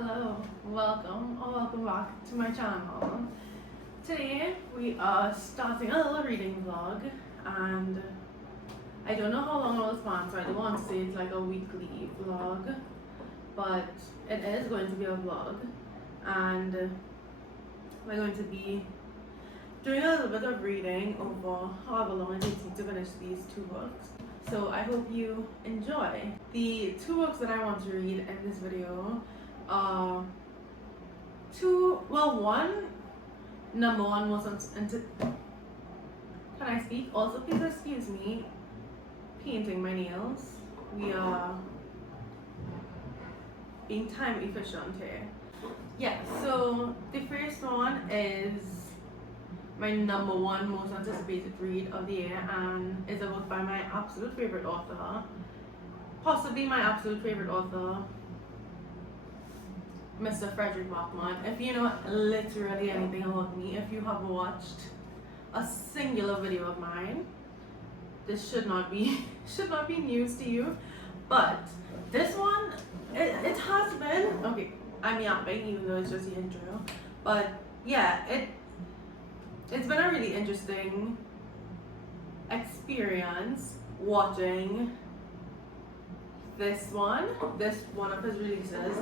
Hello, welcome or welcome back to my channel. Today we are starting a little reading vlog, and I don't know how long it will span, so I don't want to say it's like a weekly vlog, but it is going to be a vlog, and we're going to be doing a little bit of reading over however long it takes me to finish these two books. So I hope you enjoy. The two books that I want to read in this video are one number one was can I speak? Also, please excuse me painting my nails. We are being time efficient here. Yeah, so the first one is my number one most anticipated read of the year, and is a book by my absolute favorite author, possibly my absolute favorite author, Mr. Frederick Backman. If you know literally anything about me, if you have watched a singular video of mine, this should not be news to you. But this one, it has been okay. I'm yapping even though it's just the intro, but yeah, it's been a really interesting experience watching this one of his releases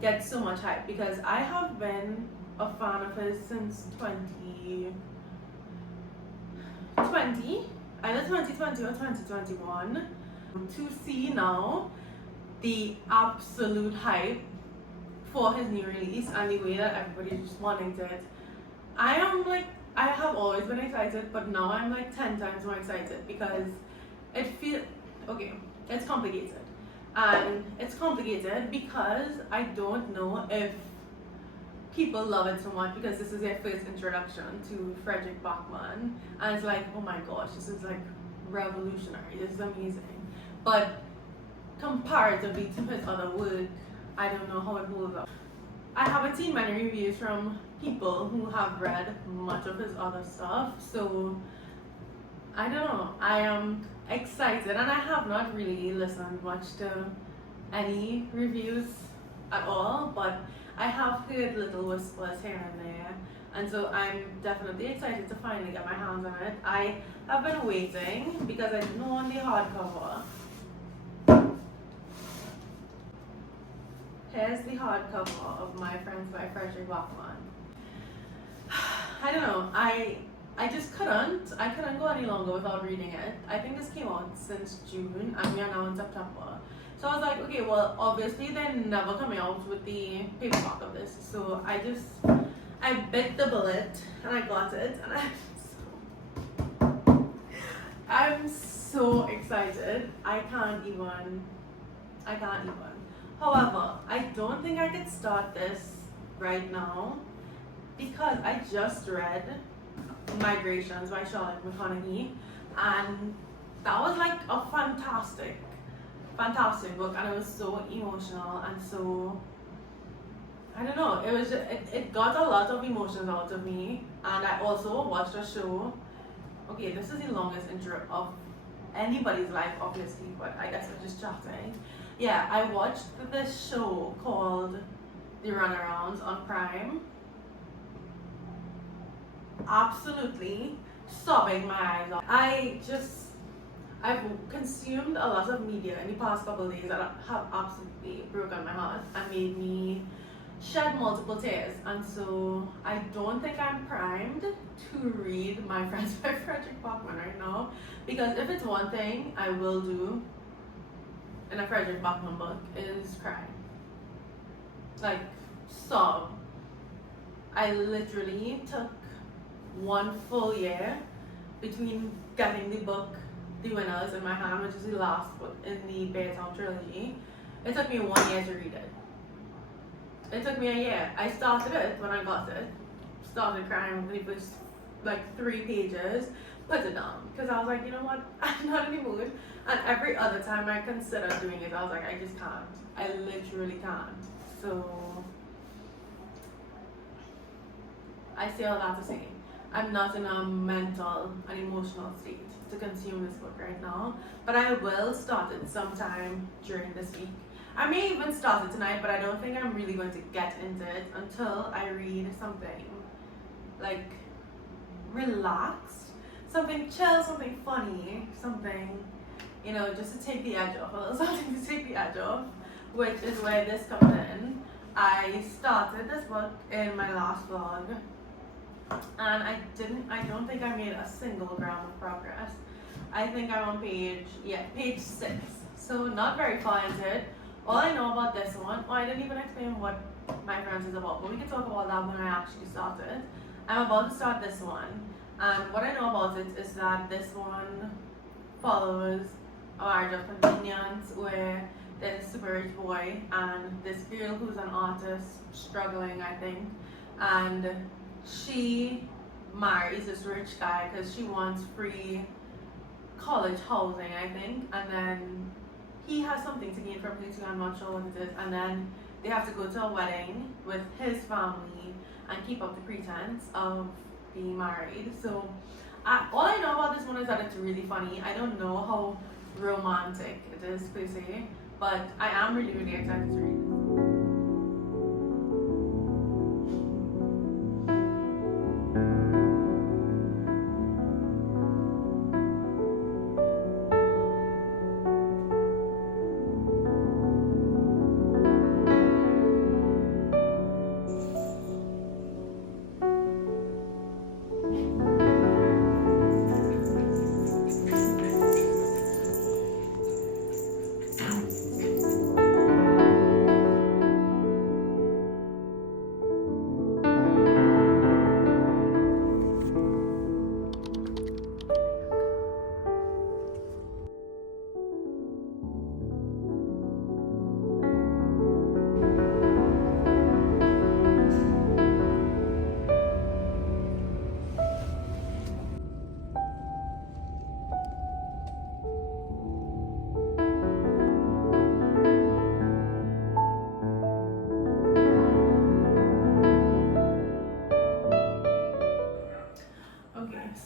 get so much hype, because I have been a fan of his since 2020, either 2020 or 2021. To see now the absolute hype for his new release and the way that everybody's just wanting it, I have always been excited, but now I'm like 10 times more excited, because it feels okay. It's complicated. And it's complicated because I don't know if people love it so much because this is their first introduction to Frederick Backman, and it's like, oh my gosh, this is like revolutionary, this is amazing. But comparatively to his other work, I don't know how it holds up. I haven't seen many reviews from people who have read much of his other stuff, so I don't know. I am excited, and I have not really listened much to any reviews at all, but I have heard little whispers here and there, and so I'm definitely excited to finally get my hands on it. I have been waiting because I know on the hardcover. Here's the hardcover of My Friends by Frederick Backman. I don't know. I couldn't go any longer without reading it. I think this came out since June and we are now in September. So I was like, okay, well, obviously they're never coming out with the paperback of this. So I bit the bullet and I got it, and I'm so excited. I can't even. However, I don't think I could start this right now because I just read Migrations by Charlotte McConaughey, and that was like a fantastic book, and it was so emotional, and so I don't know, it got a lot of emotions out of me. And I also watched a show. Okay, this is the longest intro of anybody's life, obviously, but I guess I'm just chatting. Yeah, I watched this show called The Runarounds on Prime. Absolutely sobbing my eyes out. I've consumed a lot of media in the past couple of days that have absolutely broken my heart and made me shed multiple tears, and so I don't think I'm primed to read My Friends by Frederick Backman right now, because if it's one thing I will do in a Frederick Backman book is cry. Like, sob. I literally took one full year between getting the book The Winners in my hand, which is the last book in the Beartown trilogy. It took me 1 year to read it. It took me a year. I started it when I got it, started crying when it was like 3 pages, put it down, because I was like, you know what, I'm not in the mood. And every other time I considered doing it, I was like, I just can't. I literally can't. So I say all that to say, I'm not in a mental and emotional state to consume this book right now, but I will start it sometime during this week. I may even start it tonight, but I don't think I'm really going to get into it until I read something like relaxed, something chill, something funny, something, just to take the edge off, or something to take the edge off, which is where this comes in. I started this book in my last vlog, and I don't think I made a single gram of progress. I think I'm on page 6, so not very far into it. All I know about this one, I didn't even explain what My Friends is about, but we can talk about that when I actually start it. I'm about to start this one, and what I know about it is that this one follows a marriage of convenience where there's a super rich boy and this girl who's an artist, struggling, I think, and she marries this rich guy because she wants free college housing, I think, and then he has something to gain from it too, I'm not sure what it is, and then they have to go to a wedding with his family and keep up the pretense of being married. So all I know about this one is that it's really funny. I don't know how romantic it is per se, but I am really, really excited to read it.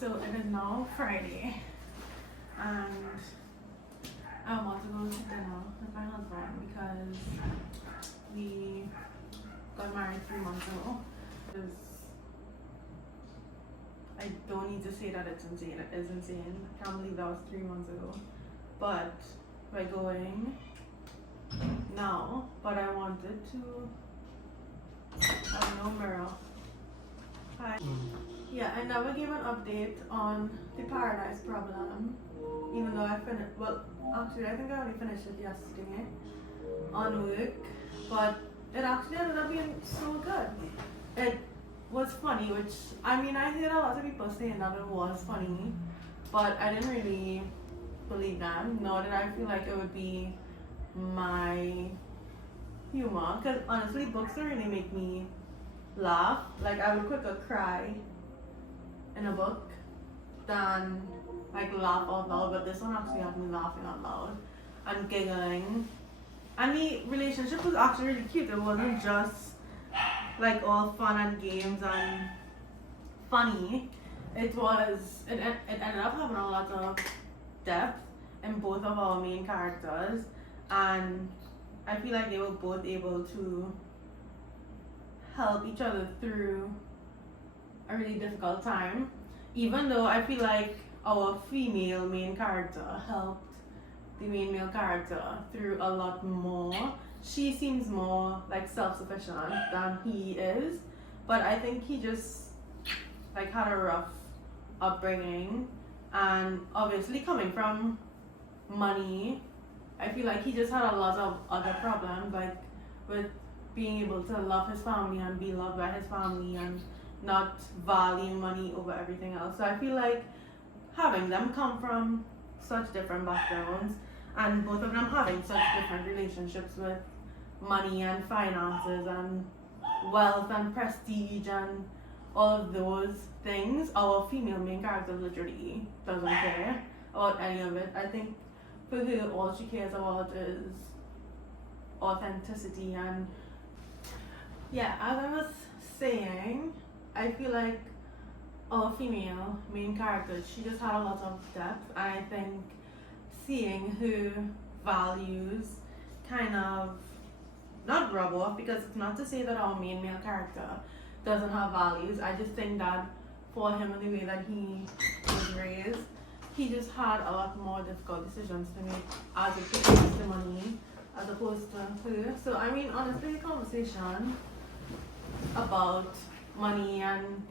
So it is now Friday, and I want to go to dinner with my husband because we got married 3 months ago. I don't need to say that it's insane. It is insane. I can't believe that was 3 months ago. But we're going now. But I wanted to have no mirror. Hi. Yeah, I never gave an update on the Paradise Problem, even though I finished, well, actually I think I only finished it yesterday on work, but it actually ended up being so good. It was funny, which, I mean, I heard a lot of people saying that it was funny, but I didn't really believe them, nor did I feel like it would be my humor, because honestly, books don't really make me laugh. Like, I would quicker cry in a book than like laugh out loud, but this one actually had me laughing out loud and giggling, and the relationship was actually really cute. It wasn't just like all fun and games and funny. It ended up having a lot of depth in both of our main characters, and I feel like they were both able to help each other through a really difficult time, even though I feel like our female main character helped the main male character through a lot more. She seems more like self-sufficient than he is, but I think he just like had a rough upbringing, and obviously coming from money, I feel like he just had a lot of other problems, like with being able to love his family and be loved by his family and not value money over everything else. So I feel like having them come from such different backgrounds and both of them having such different relationships with money and finances and wealth and prestige and all of those things, our female main character literally doesn't care about any of it. I think for her, all she cares about is authenticity. And yeah, as I was saying, I feel like our female main character, she just had a lot of depth, and I think seeing her values kind of not rub off, because it's not to say that our main male character doesn't have values. I just think that for him and the way that he was raised, he just had a lot more difficult decisions to make as it pertains to money as opposed to her. So I mean, honestly, the conversation about money and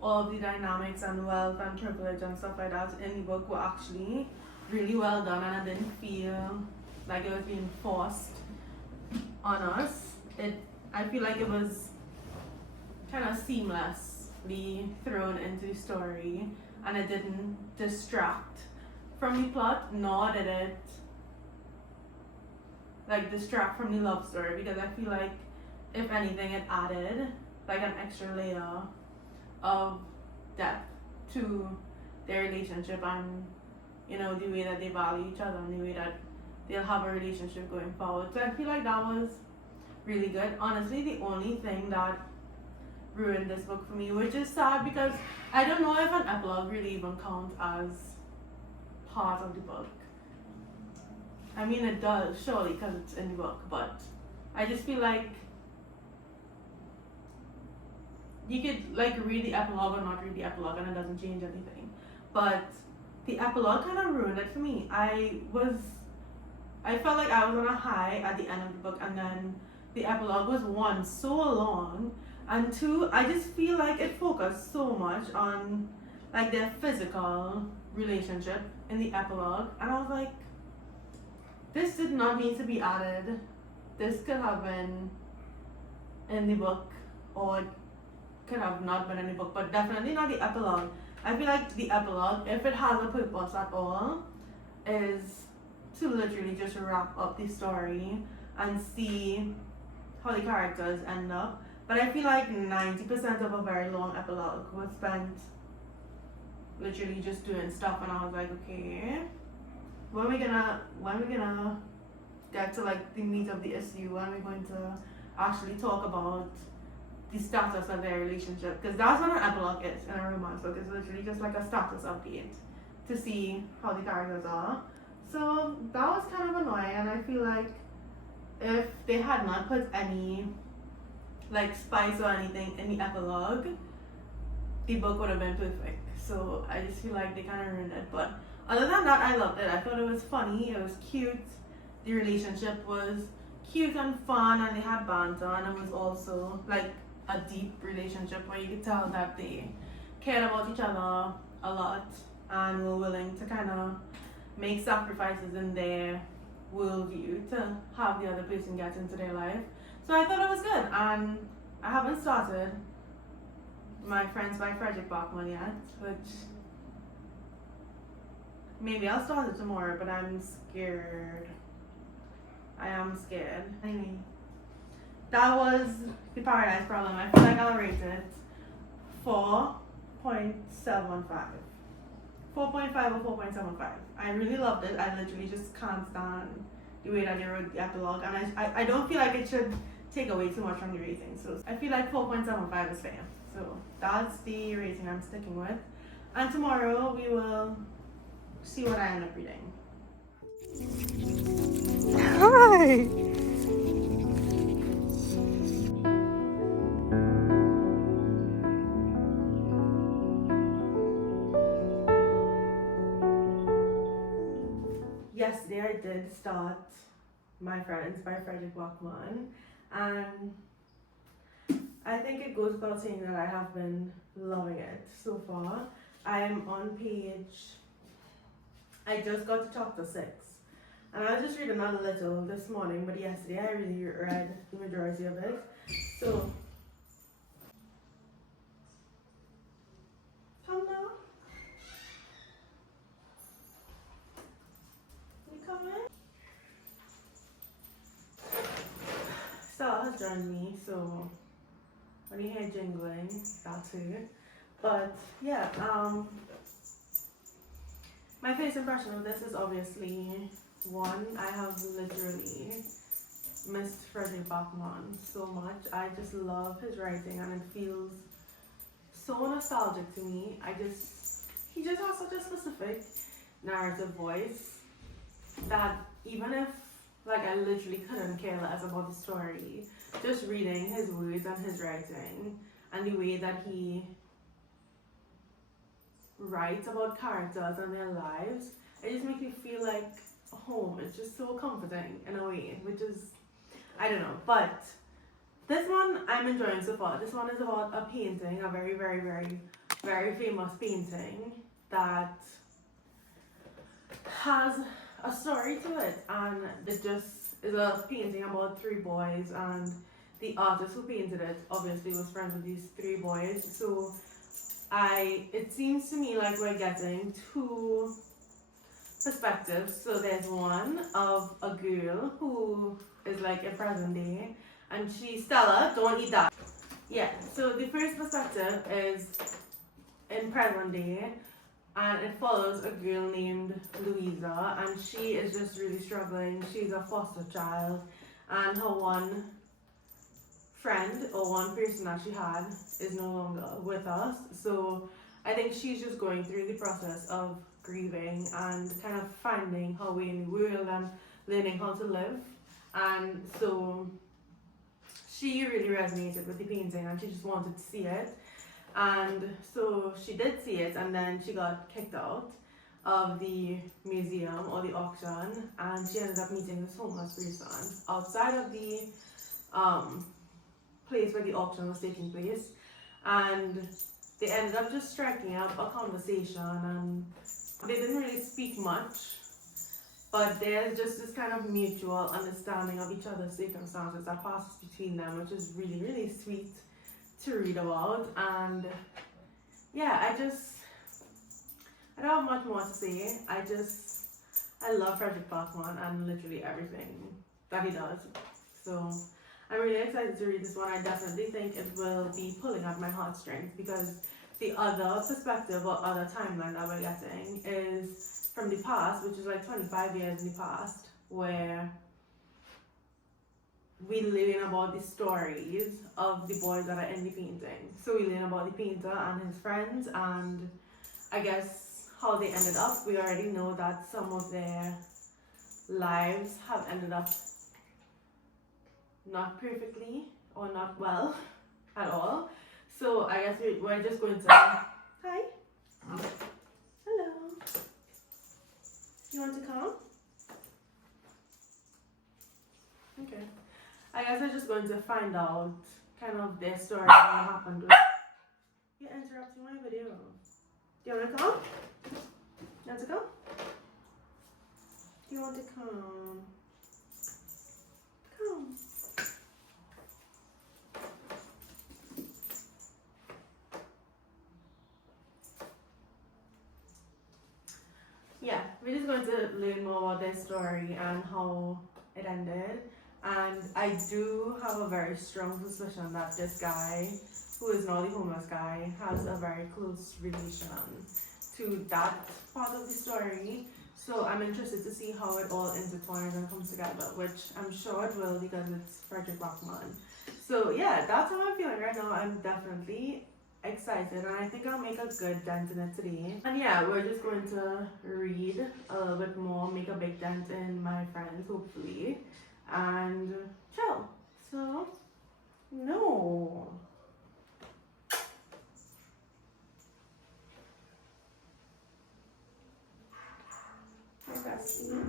all of the dynamics and wealth and privilege and stuff like that in the book were actually really well done, and I didn't feel like it was being forced on us. I feel like it was kind of seamlessly thrown into the story, and it didn't distract from the plot, nor did it like distract from the love story, because I feel like if anything it added like an extra layer of depth to their relationship, and you know, the way that they value each other and the way that they'll have a relationship going forward. So I feel like that was really good. Honestly, the only thing that ruined this book for me, which is sad because I don't know if an epilogue really even counts as part of the book. I mean, it does, surely, because it's in the book, but I just feel like you could like read the epilogue or not read the epilogue and it doesn't change anything. But the epilogue kind of ruined it for me. I felt like I was on a high at the end of the book, and then the epilogue was, one, so long, and two, I just feel like it focused so much on like their physical relationship in the epilogue, and I was like, this did not need to be added. This could have been in the book, or could have not been in the book, but definitely not the epilogue. I feel like the epilogue, if it has a purpose at all, is to literally just wrap up the story and see how the characters end up. But I feel like 90% of a very long epilogue was spent literally just doing stuff, and I was like, okay, when are we gonna get to like the meat of the issue? When are we going to actually talk about the status of their relationship? Because that's what an epilogue is in a romance book. It's literally just like a status update to see how the characters are. So that was kind of annoying, and I feel like if they had not put any like spice or anything in the epilogue, the book would have been perfect. So I just feel like they kind of ruined it. But other than that, I loved it. I thought it was funny, it was cute, the relationship was cute and fun, and they had banter, and it was also like a deep relationship where you could tell that they cared about each other a lot and were willing to kind of make sacrifices in their worldview to have the other person get into their life. So I thought it was good, and I haven't started My Friends by Frederick Bachman yet, which maybe I'll start it tomorrow, but I'm scared. I am scared. Anyway, that was The Paradise Problem. I feel like I'll rate it 4.715. 4.5 or 4.75. I really loved it. I literally just can't stand the way that they wrote the epilogue, and I don't feel like it should take away too much from the rating. So I feel like 4.75 is fair. So that's the rating I'm sticking with. And tomorrow we will see what I end up reading. Hi! Yesterday I did start My Friends by Frederick Bachman, and I think it goes without saying that I have been loving it so far. I am on I just got to chapter 6, and I was just reading a little this morning, but yesterday I really read the majority of it. So, come now. You come in? Stella has joined me, so when you hear jingling, that's it. But yeah, my first impression of this is obviously, one, I have literally missed Frederick Bachman so much. I just love his writing, and it feels so nostalgic to me. He just has such a specific narrative voice that even if Like, I literally couldn't care less about the story. Just reading his words and his writing and the way that he writes about characters and their lives, it just makes me feel like home. It's just so comforting in a way, which is, I don't know. But this one I'm enjoying so far. This one is about a painting, a very, very, very, very famous painting that has a story to it, and it just is a painting about three boys, and the artist who painted it obviously was friends with these three boys. So it seems to me like we're getting two perspectives. So there's one of a girl who is like a present day, and she's Stella, don't eat that. Yeah, so the first perspective is in present day, and it follows a girl named Louisa, and she is just really struggling. She's a foster child, and her one friend or one person that she had is no longer with us. So I think she's just going through the process of grieving and kind of finding her way in the world and learning how to live. And so she really resonated with the painting, and she just wanted to see it. And so she did see it, and then she got kicked out of the museum or the auction, and she ended up meeting this homeless person outside of the place where the auction was taking place. And they ended up just striking up a conversation, and they didn't really speak much, but there's just this kind of mutual understanding of each other's circumstances that passes between them, which is really, really sweet to read about. And yeah, I don't have much more to say. I love Frederick Bachman and literally everything that he does. So I'm really excited to read this one. I definitely think it will be pulling at my heartstrings, because the other perspective or other timeline that we're getting is from the past, which is like 25 years in the past, where we learn about the stories of the boys that are in the painting. So we learn about the painter and his friends, and I guess how they ended up. We already know that some of their lives have ended up not perfectly or not well at all. So I guess we're just going to... Hi. Hello. You want to come? Okay. I guess I'm just going to find out kind of their story and what happened with... You're interrupting my video. Do you want to come? You want to come? Do you want to come? Come. Yeah, we're just going to learn more about their story and how it ended. And I do have a very strong suspicion that this guy, who is now the homeless guy, has a very close relation to that part of the story. So I'm interested to see how it all intertwines and comes together, which I'm sure it will, because it's Frederick Bachman. So yeah, that's how I'm feeling right now. I'm definitely excited, and I think I'll make a good dent in it today. And yeah, we're just going to read a little bit more, make a big dent in my friends, hopefully, and chill. So, no. Hi, Bestie.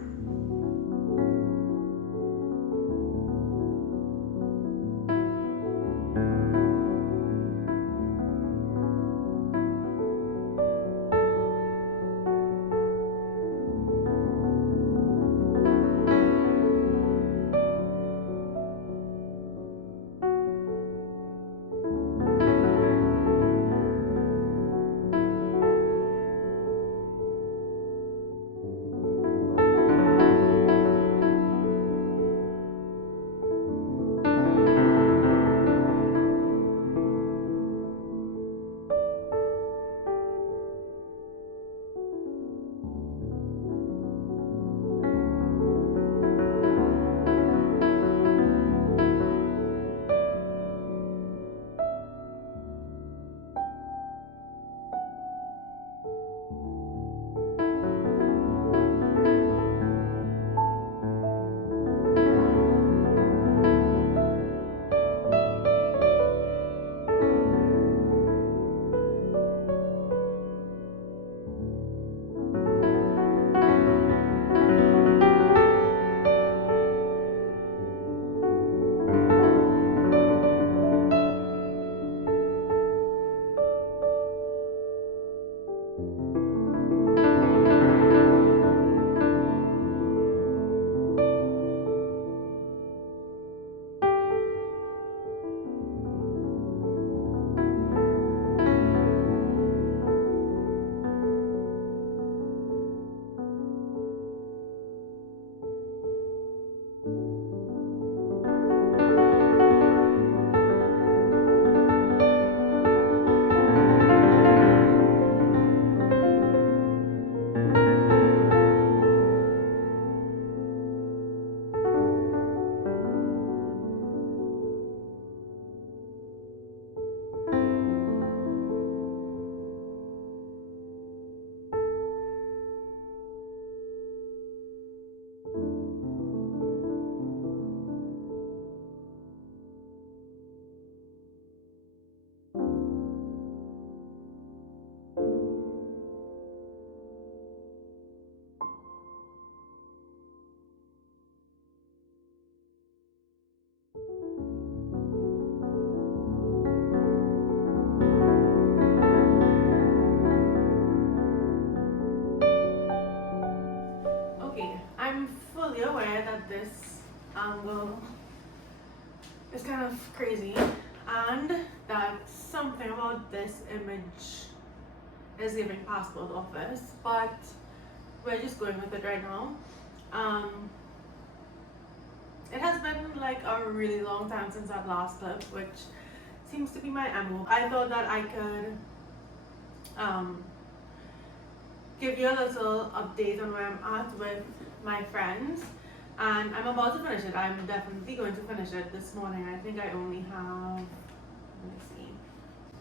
crazy. And that something about this image is giving passport office, but we're just going with it right now. It has been like a really long time since that last clip, which seems to be my MO. I thought that I could give you a little update on where I'm at with my friends, and I'm about to finish it. I'm definitely going to finish it this morning. I think I only have, let me see,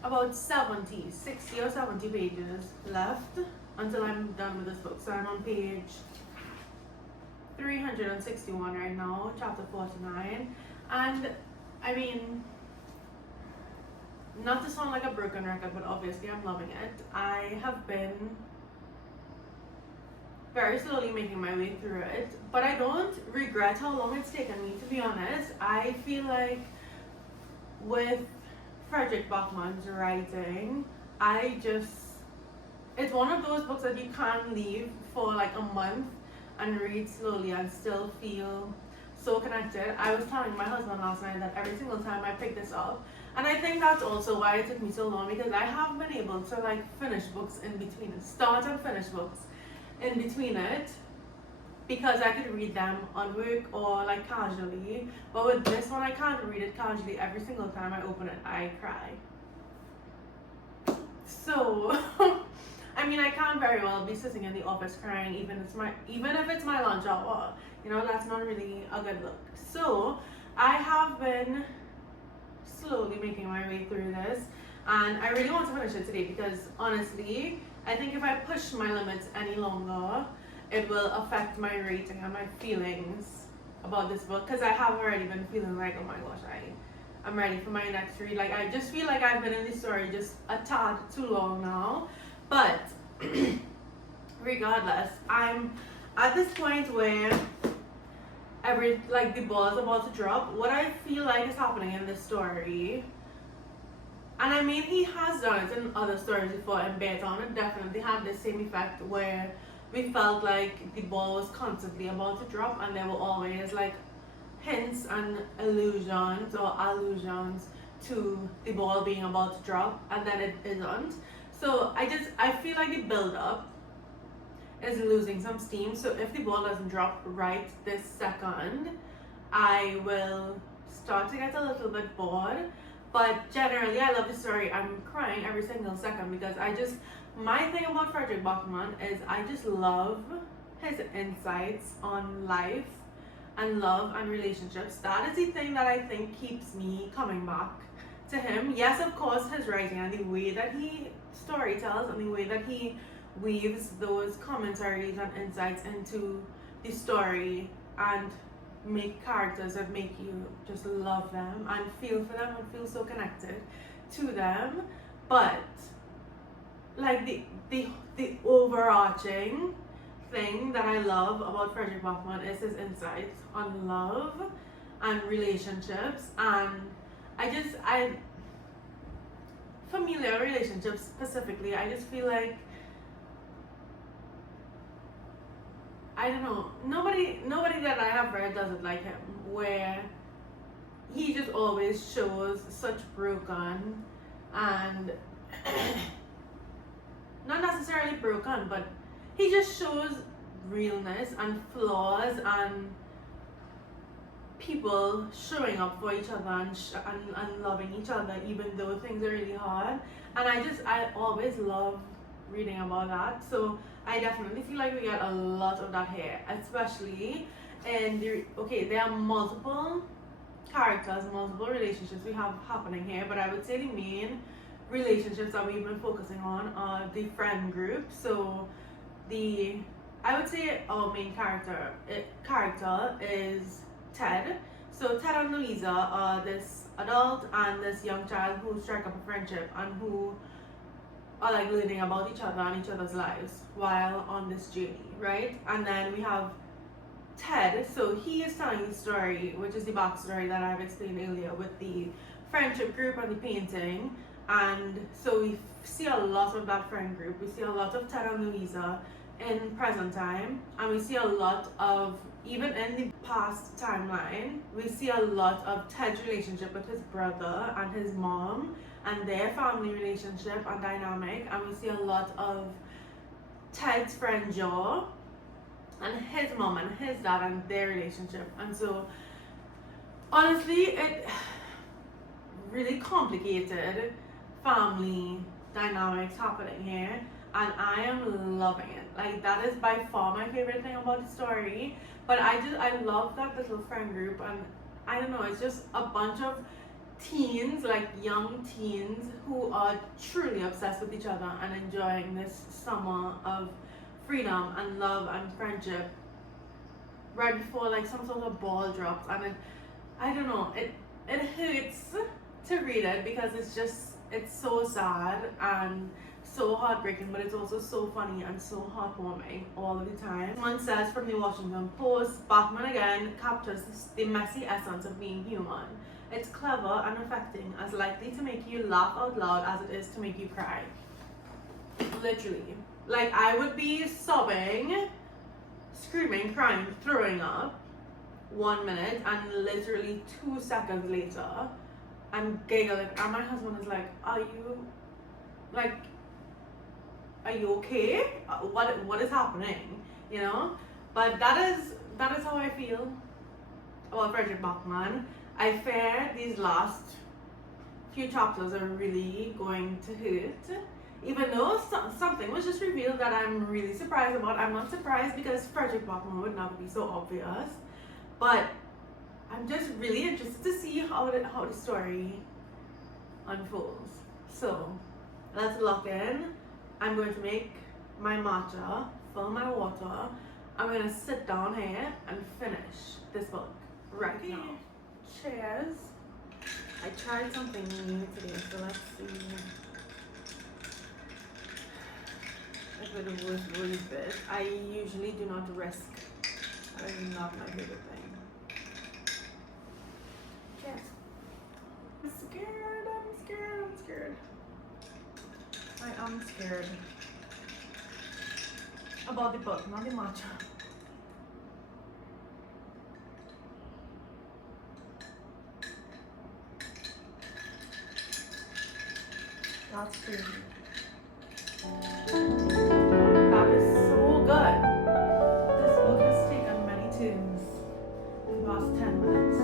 about 60 or 70 pages left until I'm done with this book. So I'm on page 361 right now, chapter 49, and I mean, not to sound like a broken record, but obviously I'm loving it. I have been very slowly making my way through it, but I don't regret how long it's taken me, to be honest. I feel like with Fredrik Backman's writing, it's one of those books that you can't leave for like a month and read slowly and still feel so connected. I was telling my husband last night that every single time I pick this up, and I think that's also why it took me so long, because I have been able to like finish books in between it, start and finish books in between it, because I could read them on work or like casually. But with this one, I can't read it casually. Every single time I open it, I cry. So I mean, I can't very well be sitting in the office crying, even if it's my lunch hour. You know, that's not really a good look. So I have been slowly making my way through this, and I really want to finish it today, because honestly, I think if I push my limits any longer, it will affect my rating and my feelings about this book, because I have already been feeling like, oh my gosh, I'm ready for my next read. Like, I just feel like I've been in this story just a tad too long now. But regardless, I'm at this point where the ball is about to drop. What I feel like is happening in this story, and I mean, he has done it in other stories before, and Beton, it definitely had the same effect where we felt like the ball was constantly about to drop, and there were always like hints and allusions to the ball being about to drop, and then it isn't. So I feel like the build up is losing some steam. So if the ball doesn't drop right this second, I will start to get a little bit bored. But generally, I love the story. I'm crying every single second, because my thing about Fredrik Backman is I just love his insights on life and love and relationships. That is the thing that I think keeps me coming back to him. Yes, of course, his writing and the way that he storytells and the way that he weaves those commentaries and insights into the story and make characters that make you just love them and feel for them and feel so connected to them. But like the overarching thing that I love about Fredrik Backman is his insights on love and relationships, and familiar relationships specifically. I just feel like, I don't know, nobody that I have read does it like him, where he just always shows such broken and not necessarily broken, but he just shows realness and flaws and people showing up for each other and loving each other even though things are really hard. And I always love reading about that. So I definitely feel like we get a lot of that here, especially in there are multiple characters, multiple relationships we have happening here, but I would say the main relationships that we've been focusing on are the friend group. So I would say our main character is Ted. So Ted and Louisa are this adult and this young child who strike up a friendship and who are like learning about each other and each other's lives while on this journey, right? And then we have Ted, so he is telling the story, which is the backstory that I've explained earlier with the friendship group and the painting. And so we see a lot of that friend group. We see a lot of Ted and Louisa in present time, and we see a lot of even in the past timeline, we see a lot of Ted's relationship with his brother and his mom and their family relationship and dynamic, and we see a lot of Ted's friend Joe and his mom and his dad and their relationship. And so honestly, it really complicated family dynamics happening here, and I am loving it. Like, that is by far my favorite thing about the story. But I love that little friend group, and I don't know, it's just a bunch of teens, like young teens, who are truly obsessed with each other and enjoying this summer of freedom and love and friendship right before like some sort of ball drops. And I don't know, it hurts to read it because it's so sad and so heartbreaking, but it's also so funny and so heartwarming all the time. Someone says from the Washington Post, Bachman again captures the messy essence of being human. It's clever and affecting, as likely to make you laugh out loud as it is to make you cry. Literally. Like, I would be sobbing, screaming, crying, throwing up 1 minute, and literally 2 seconds later, I'm giggling, and my husband is like, are you okay? What is happening? You know? But that is how I feel about Frederick Bachman. I fear these last few chapters are really going to hurt. Even though something was just revealed that I'm really surprised about. I'm not surprised because Frederick Bachman would never be so obvious. But I'm just really interested to see how the story unfolds. So let's lock in. I'm going to make my matcha, fill my water. I'm going to sit down here and finish this book right now. Cheers. I tried something new today, so let's see if it was worth it. I usually do not risk. That is not my favorite thing. Cheers. I'm scared. I am scared about the book, not the matcha. That's crazy. That is so good. This book has taken many turns in the past 10 minutes.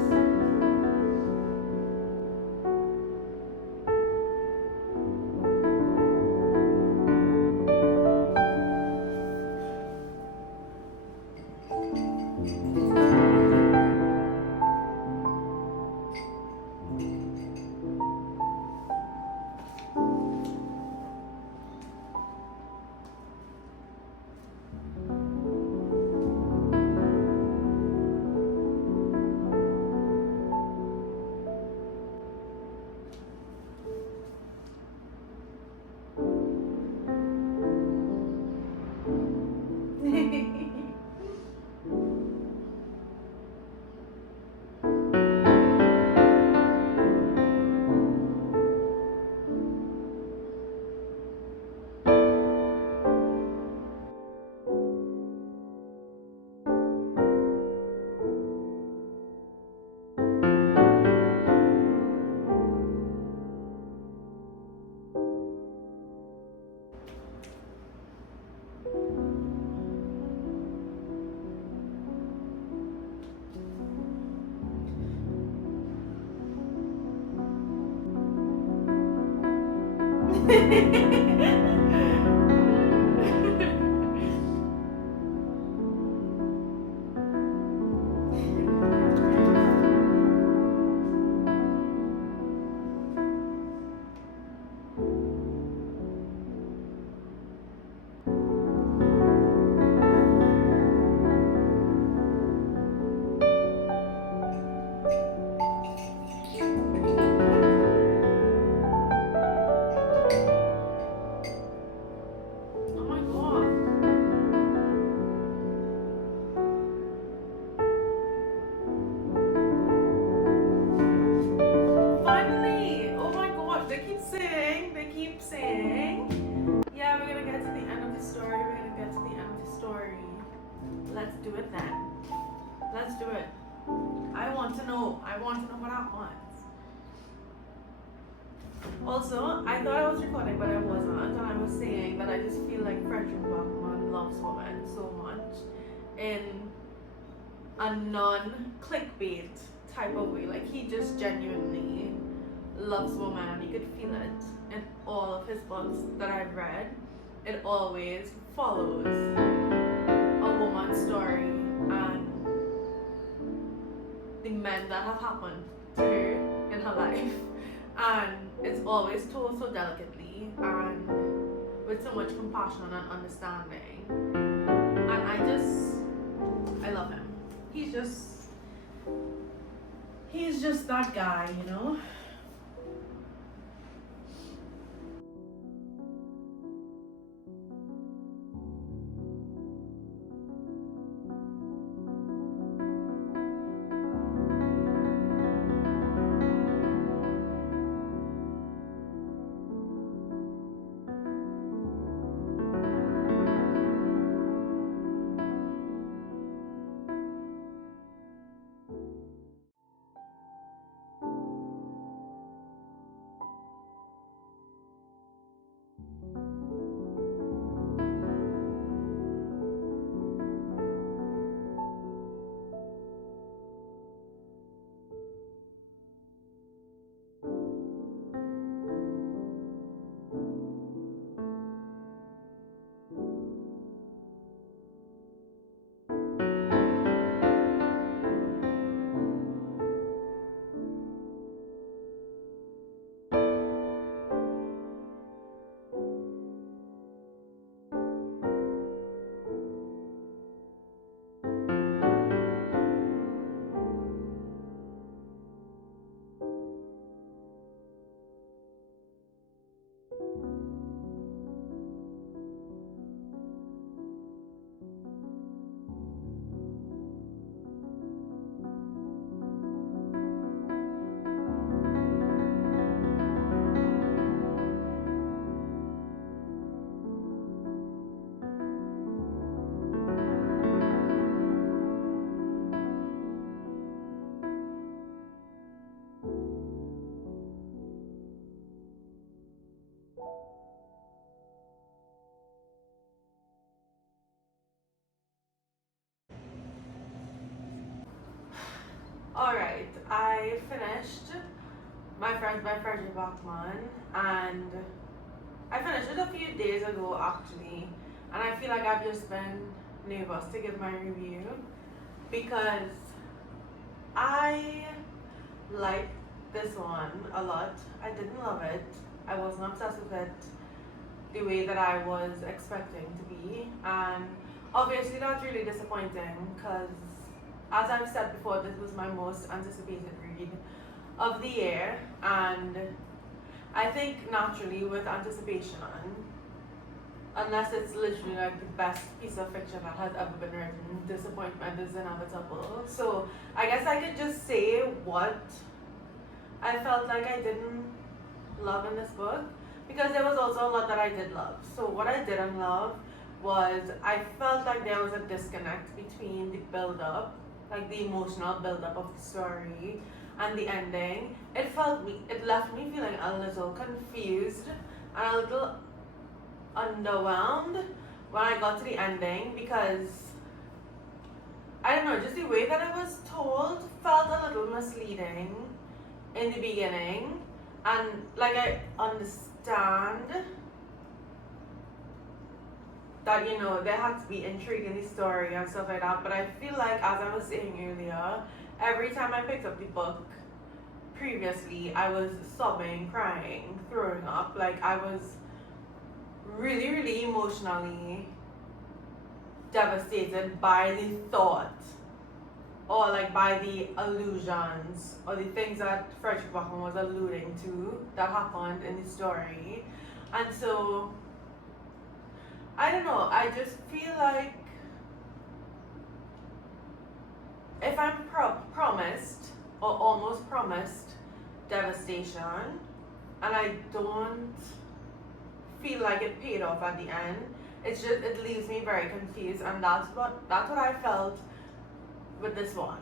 I want to know what that was. Also, I thought I was recording, but I wasn't, and I was saying that I just feel like Frederick Bachman loves women so much in a non-clickbait type of way. Like, he just genuinely loves women, and you could feel it in all of his books that I've read. It always follows a woman's story and the men that have happened to her in her life, and it's always told so delicately and with so much compassion and understanding, and I love him. He's just that guy, you know. Alright, I finished My Friends by Frederick Bachman, and I finished it a few days ago actually, and I feel like I've just been nervous to give my review because I liked this one a lot. I didn't love it. I wasn't obsessed with it the way that I was expecting to be, and obviously that's really disappointing because, as I've said before, this was my most anticipated read of the year, and I think naturally with anticipation, unless it's literally like the best piece of fiction that has ever been written, disappointment is inevitable. So I guess I could just say what I felt like I didn't love in this book, because there was also a lot that I did love. So what I didn't love was I felt like there was a disconnect between the build-up, like the emotional build-up of the story, and the ending. It left me feeling a little confused and a little underwhelmed when I got to the ending, because I don't know, just the way that it was told felt a little misleading in the beginning. And like, I understand that, you know, there had to be intrigue in the story and stuff like that, but I feel like, as I was saying earlier, every time I picked up the book previously, I was sobbing, crying, throwing up. Like, I was really, really emotionally devastated by the thought, or like by the allusions or the things that Frederick Bachman was alluding to that happened in the story. And so, I don't know, I just feel like if I'm promised or almost promised devastation, and I don't feel like it paid off at the end, it leaves me very confused, and that's what I felt with this one.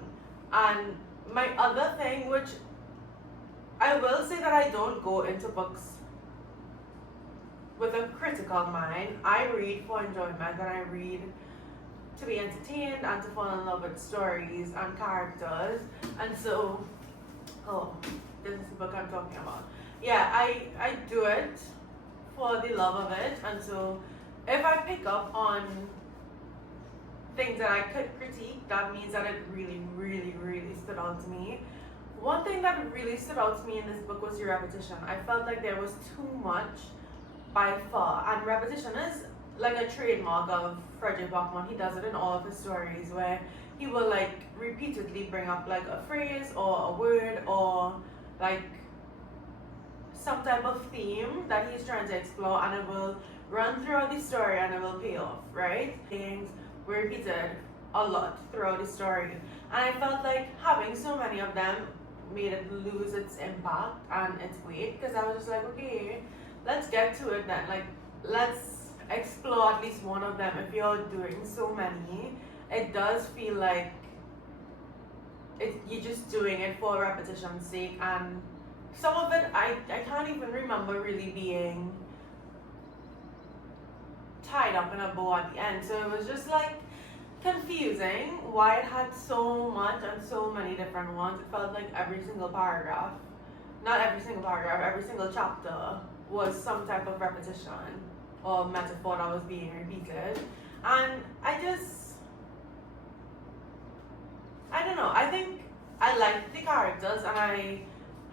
And my other thing, which I will say that I don't go into books with a critical mind. I read for enjoyment and I read to be entertained and to fall in love with stories and characters. And so, oh, this is the book I'm talking about. Yeah, I do it for the love of it. And so, if I pick up on things that I could critique, that means that it really, really, really stood out to me. One thing that really stood out to me in this book was the repetition. I felt like there was too much by far, and repetition is like a trademark of Frederick Bachman. He does it in all of his stories where he will like repeatedly bring up like a phrase or a word or like some type of theme that he's trying to explore, and it will run throughout the story and it will pay off, right? Things were repeated a lot throughout the story, and I felt like having so many of them made it lose its impact and its weight, because I was just like, okay, let's get to it then. Like, let's explore at least one of them. If you're doing so many, it does feel like you're just doing it for repetition's sake, and some of it I can't even remember really being tied up in a bow at the end. So it was just like confusing why it had so much and so many different ones. It felt like every single paragraph, not every single paragraph, every single chapter was some type of repetition or metaphor that was being repeated. And I don't know, I think I liked the characters, and I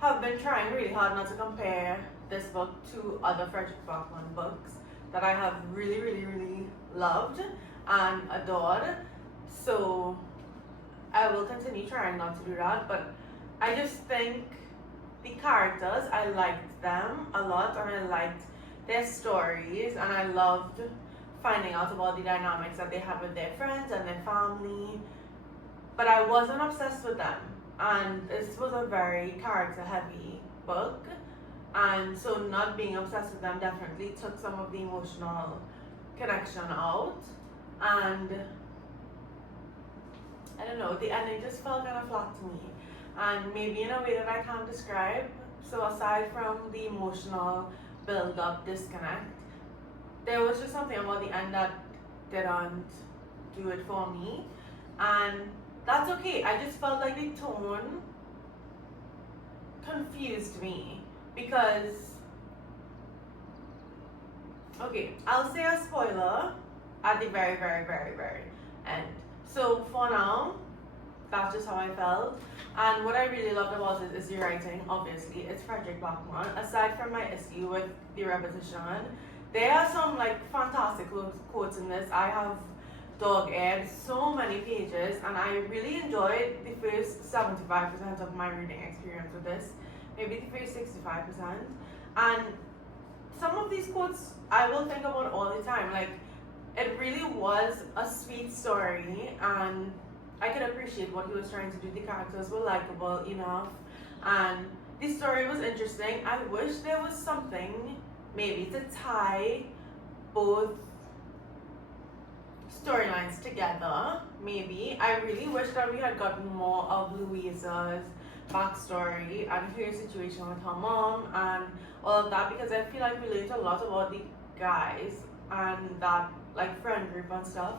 have been trying really hard not to compare this book to other Frederick Bachman books that I have really, really, really loved and adored. So I will continue trying not to do that, but I just think the characters, I liked them a lot, and I liked their stories, and I loved finding out about the dynamics that they had with their friends and their family, but I wasn't obsessed with them. And this was a very character heavy book, and so not being obsessed with them definitely took some of the emotional connection out. And I don't know, the ending just felt kind of flat to me, and maybe in a way that I can't describe. So aside from the emotional build up disconnect, there was just something about the end that didn't do it for me, and that's okay. I just felt like the tone confused me, because okay, I'll say a spoiler at the very, very, very, very end. So for now, that's just how I felt. And what I really loved about it is the writing. Obviously, it's Frederick Bachman. Aside from my issue with the repetition, there are some like fantastic quotes in this. I have dog-eared so many pages, and I really enjoyed the first 75% of my reading experience with this, maybe the first 65%. And some of these quotes I will think about all the time. Like, it really was a sweet story, and I could appreciate what he was trying to do. The characters were likable enough, and the story was interesting. I wish there was something maybe to tie both storylines together. Maybe I really wish that we had gotten more of Louisa's backstory and her situation with her mom and all of that, because I feel like we learned a lot about the guys and that like friend group and stuff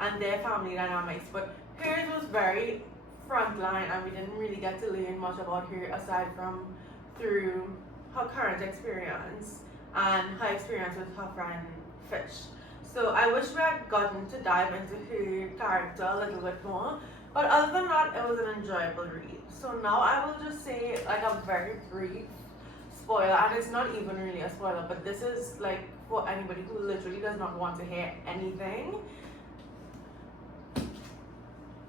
and their family dynamics, but hers was very frontline, and we didn't really get to learn much about her aside from through her current experience and her experience with her friend Fish. So I wish we had gotten to dive into her character a little bit more, but other than that, it was an enjoyable read. So now I will just say like a very brief spoiler, and it's not even really a spoiler, but this is like for anybody who literally does not want to hear anything.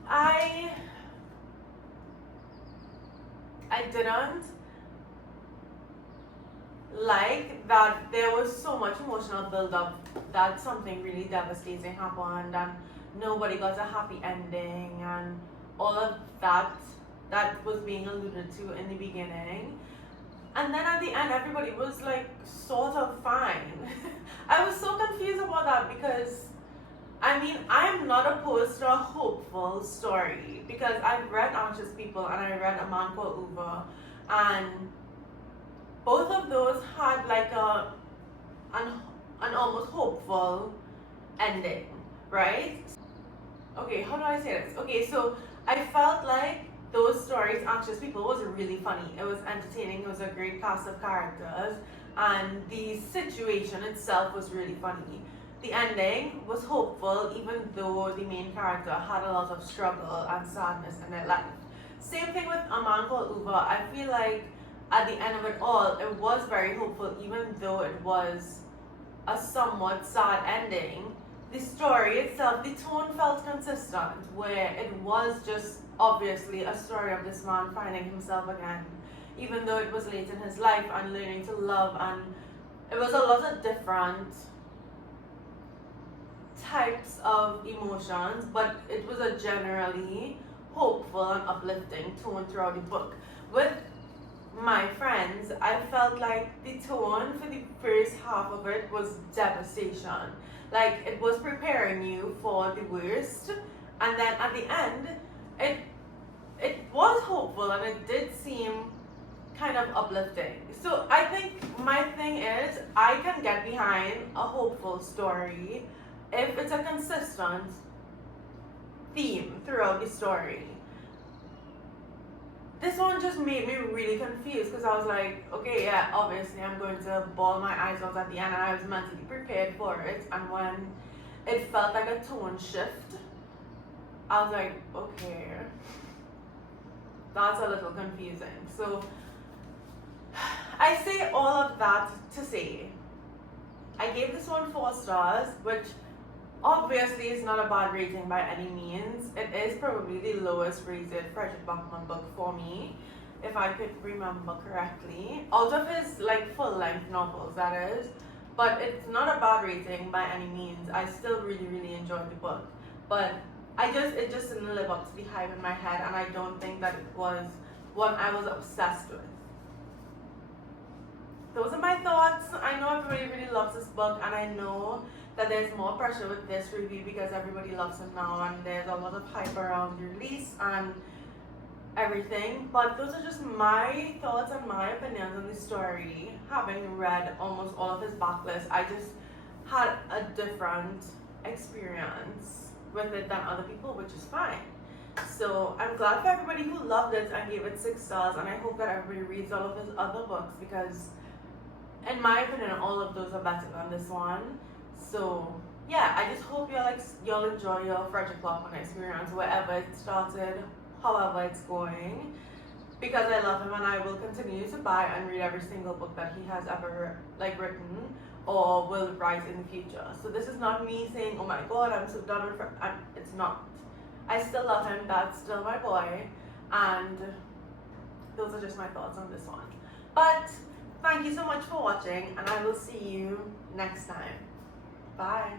I didn't like that there was so much emotional build up that something really devastating happened and nobody got a happy ending and all of that was being alluded to in the beginning. And then at the end, everybody was like sort of fine. I was so confused about that, because I mean, I'm not opposed to a hopeful story because I've read Anxious People and I read A Man Called Uwe, and both of those had like an almost hopeful ending, right? Okay, how do I say this? Okay, so I felt like those stories, Anxious People, was really funny. It was entertaining. It was a great cast of characters, and the situation itself was really funny. The ending was hopeful, even though the main character had a lot of struggle and sadness in their life. Same thing with A Man Called Uwe. I feel like at the end of it all, it was very hopeful, even though it was a somewhat sad ending. The story itself, the tone felt consistent, where it was just obviously a story of this man finding himself again, even though it was late in his life, and learning to love, and it was a lot of different types of emotions, but it was a generally hopeful and uplifting tone throughout the book. With My Friends, I felt like the tone for the first half of it was devastation. Like, it was preparing you for the worst, and then at the end, it was hopeful and it did seem kind of uplifting. So I think my thing is, I can get behind a hopeful story if it's a consistent theme throughout the story. This one just made me really confused because I was like, okay, yeah, obviously I'm going to bawl my eyes out at the end, and I was mentally prepared for it. And when it felt like a tone shift, I was like, okay, that's a little confusing. So I say all of that to say, I gave this one 4 stars, which obviously is not a bad rating by any means. It is probably the lowest rated Frederick Backman book for me, if I could remember correctly. Out of his like full-length novels, that is. But it's not a bad rating by any means. I still really enjoyed the book. But it just didn't live up to the hype in my head, and I don't think that it was one I was obsessed with. Those are my thoughts. I know everybody really loves this book, and I know that there's more pressure with this review because everybody loves it now, and there's a lot of hype around the release and everything. But those are just my thoughts and my opinions on the story. Having read almost all of his backlist, I just had a different experience with it than other people, which is fine. So I'm glad for everybody who loved it and gave it 6 stars, and I hope that everybody reads all of his other books because, in my opinion, all of those are better than this one. So yeah, I just hope y'all enjoy your Frederick Backman experience wherever it started, however it's going, because I love him and I will continue to buy and read every single book that he has ever written or will write in the future. So this is not me saying, oh my god, I'm so done with it's not. I still love him, that's still my boy, and those are just my thoughts on this one. But thank you so much for watching, and I will see you next time. Bye.